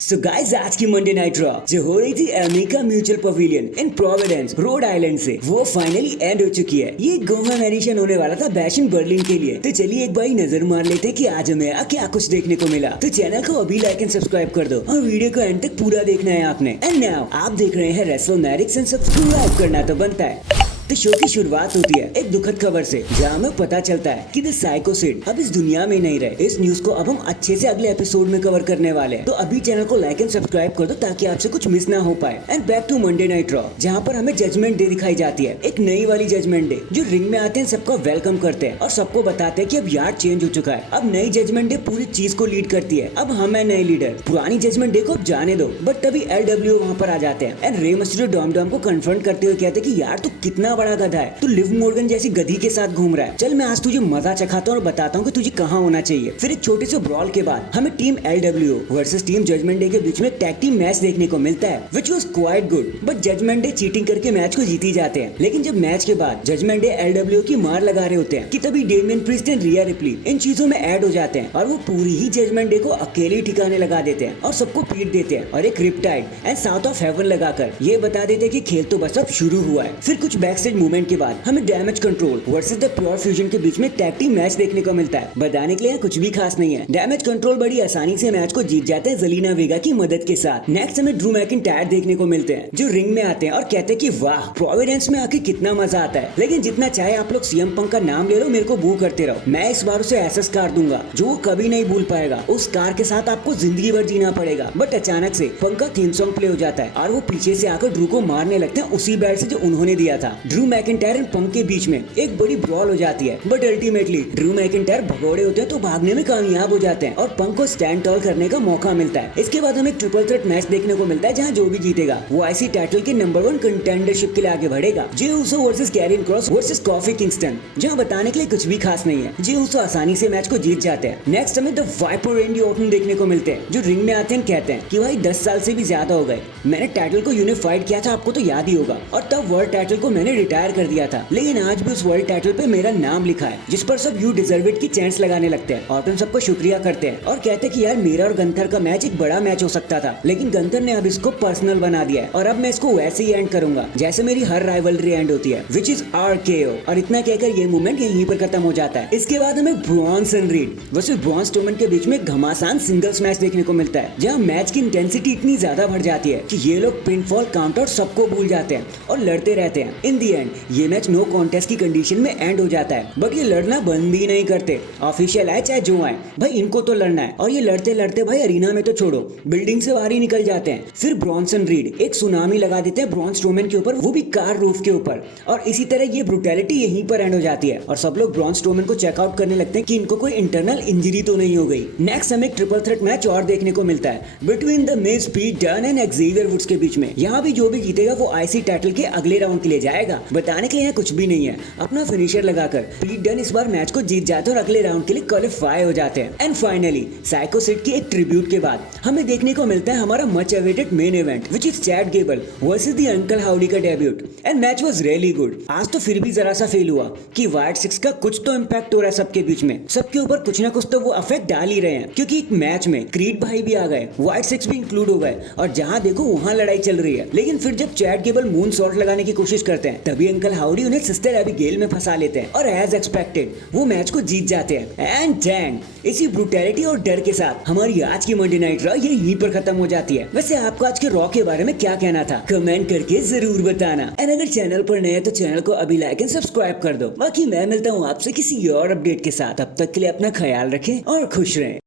So guys आज की Monday Night raw जो हो रही थी अमेरिका म्यूचुअल पवेलियन इन प्रोविडेंस रोड आइलैंड से वो फाइनली एंड हो चुकी है। ये गोवा एडिशन होने वाला था बैशन बर्लिन के लिए। तो चलिए एक बार नजर मार लेते कि आज हमें क्या कुछ देखने को मिला। तो चैनल को अभी लाइक एंड सब्सक्राइब कर दो और वीडियो को एंड तक पूरा देखना है आपने। एंड नाउ आप देख रहे हैं रेस्लमैनिक्स एंड सब्सक्राइब करना तो बनता है। तो शो की शुरुआत होती है एक दुखद खबर से, जहाँ हमें पता चलता है कि द साइको सिड अब इस दुनिया में नहीं रहे। इस न्यूज को अब हम अच्छे से अगले एपिसोड में कवर करने वाले हैं। तो अभी चैनल को लाइक एंड सब्सक्राइब कर दो ताकि आपसे कुछ मिस ना हो पाए। And back to Monday Night Raw, जहाँ पर हमें जजमेंट डे दिखाई जाती है, एक नई वाली जजमेंट डे जो रिंग में आते हैं, सबको वेलकम करते हैं और सबको बताते हैं कि अब यार्ड चेंज हो चुका है। अब नई जजमेंट डे पूरी चीज को लीड करती है। अब हम है नए लीडर। पुरानी जजमेंट डे को अब जाने दो। बट तभी LW वहाँ पर आ जाते हैं and Rey Mysterio Dom Dom को कन्फ्रंट करते हुए कहते हैं कि यार तू कितना बड़ा गधा है, तू लिव मॉर्गन जैसी गधी के साथ घूम रहा है। चल मैं आज तुझे मजा चखाता हूँ और बताता हूँ कि तुझे कहाँ होना चाहिए। फिर एक छोटे से ब्रॉल के बाद हमें team LW versus team Judgment Day के बीच में टैग टीम मैच देखने को मिलता है, which was quite good. But Judgment Day cheating करके मैच को जीती जाते हैं। लेकिन जब मैच के बाद जजमेंट डे LW की मार लगा रहे होते हैं कि तभी Damian Priest and Rhea Ripley इन चीजों में ऐड हो जाते हैं और वो पूरी ही जजमेंट डे को अकेले ठिकाने लगा देते हैं और सबको पीट देते हैं और एक riptide and south of haven लगाकर ये बता देते हैं कि खेल तो बस अब शुरू हुआ है। फिर कुछ बैक स्टेज मूवमेंट के बाद हमें damage control versus the pure fusion के बीच में टैग टीम मैच देखने को मिलता है। बताने के लिए कुछ भी खास नहीं है। डैमेज कंट्रोल बड़ी आसानी से मैच को जीत जाते हैं ज़ेलिना वेगा की मदद के साथ। नेक्स्ट हमें ड्रू मैकिंटायर देखने को मिलते हैं जो रिंग में आते हैं और कहते हैं कि वाह प्रोविडेंस में आके कितना मजा आता है, लेकिन जितना चाहे आप लोग CM पंक का नाम ले लो, मेरे को बू करते रहो। मैं इस बार उसे ऐसा कार दूंगा जो वो कभी नहीं भूल पाएगा। उस कार के साथ आपको जिंदगी भर जीना पड़ेगा। बट अचानक से पंक का थीम सॉन्ग प्ले हो जाता है और वो पीछे से आकर ड्रू को मारने लगते हैं उसी बैट से जो उन्होंने दिया था। ड्रू मैकिंटायर एंड पंक के बीच में एक बड़ी ब्रॉल हो जाती है। बट अल्टीमेटली ड्रू मैकिंटायर भगोड़े होते हैं तो भागने में कामयाब हो जाते हैं और पंक को स्टैंड टॉल करने का मौका मिलता है। इसके बाद हमें ट्रिपल थ्रेट मैच देखने को मिलता है जहां जो भी जीतेगा वो IC टाइटल के नंबर 1 कंटेंडरशिप के लिए आगे बढ़ेगा। Jey Uso versus Karrion Kross versus Kofi Kingston, जहां बताने के लिए कुछ भी खास नहीं है। जे उसो आसानी से मैच को जीत जाते हैं। नेक्स्ट हमें द वाइपर रेंडी ऑर्टन देखने को मिलते हैं जो रिंग में आते हैं, कहते हैं कि भाई 10 साल से भी ज्यादा हो गए, मैंने टाइटल को यूनिफाइड किया था, आपको तो याद ही होगा, और तब वर्ल्ड टाइटल को मैंने रिटायर कर दिया था, लेकिन आज भी उस वर्ल्ड टाइटल पे मेरा नाम लिखा है, जिस पर सब यू डिजर्व इट की चैंट्स लगाने लगते हैं। ऑर्टन सबको शुक्रिया करते हैं और कहते हैं कि यार मेरा और गंथर का मैच एक बड़ा मैच हो सकता था, लेकिन गंथर ने अब इसको पर्सनल बना दिया है और अब मैं इसको वैसे ही एंड करूंगा जैसे मेरी हर राइवलरी एंड होती है, विच इज RKO। और इतना कहकर ये मूवमेंट यहीं पर खत्म हो जाता है। इसके बाद हमें Bronson read versus Braun Strowman के बीच में घमासान सिंगल्स मैच देखने को मिलता है, जहाँ मैच की इंटेंसिटी इतनी ज्यादा बढ़ जाती है कि ये लोग पिनफॉल काउंट आउट सबको भूल जाते हैं और लड़ते रहते हैं। इन दी एंड ये मैच नो कॉन्टेस्ट की कंडीशन में एंड हो जाता है। बट ये लड़ना बंद ही नहीं करते, ऑफिशियल आए चाहे जो आए, भाई इनको तो लड़ना है। और ये लड़ते लड़ते भाई अरीना में तो छोड़ो, बिल्डिंग से बाहर ही निकल जाते हैं। फिर ब्रॉन्सन रीड एक सुनामी लगा देते हैं ब्रॉन स्ट्रोमन के ऊपर, वो भी कार रूफ के ऊपर, और इसी तरह ये ब्रुटैलिटी यहीं पर एंड हो जाती है और सब लोग ब्रॉन स्ट्रोमन को चेकआउट करने लगते हैं कि इनको कोई इंटरनल इंजरी तो नहीं हो गई। नेक्स्ट हमें एक ट्रिपल थ्रेट मैच और देखने को मिलता है बिटवीन द मिज, पीट डन एंड एक्सेवियर वुड्स के बीच में। यहाँ भी जो भी जीतेगा वो IC टाइटल के अगले राउंड के लिए जाएगा। बताने के लिए कुछ भी नहीं है, अपना फिनिशर लगाकर पीट डन इस बार मैच को जीत जाते हैं और अगले राउंड के लिए क्वालिफाई हो जाते हैं। एंड फाइनली साइको सिड की एक ट्रिब्यूट के बाद हमें देखने को मिलता है हमारा much awaited main event, which is Chad Gable versus the Uncle Howdy का debut. And match was really good. आज तो फिर भी जरा सा फेल हुआ कि वाइट सिक्स का कुछ तो इम्पैक्ट हो रहा है सबके बीच में, सबके ऊपर कुछ ना कुछ तो वो अफेक्ट डाल ही रहे हैं, क्योंकि एक मैच में क्रीड भाई भी आ गए, वाइट सिक्स भी इंक्लूड हो गए और जहां देखो वहां लड़ाई चल रही है। लेकिन फिर जब चैट गेबल मून शॉट लगाने की कोशिश करते हैं तभी अंकल हाउडी उन्हें सिस्टर एबिगेल में फंसा लेते हैं और एज एक्सपेक्टेड वो मैच को जीत जाते हैं। एंड डैंग इसी ब्रूटैलिटी और डर के साथ हमारी आज की मंडे नाइट रॉ ये यहीं पर खत्म हो जाती है। वैसे आपको आज के रॉ के बारे में क्या कहना था कमेंट करके जरूर बताना। एंड अगर चैनल पर नए हैं तो चैनल को अभी लाइक एंड सब्सक्राइब कर दो। बाकी मैं मिलता हूँ आपसे किसी और अपडेट के साथ, तब तक के लिए अपना ख्याल रखें और खुश रहें।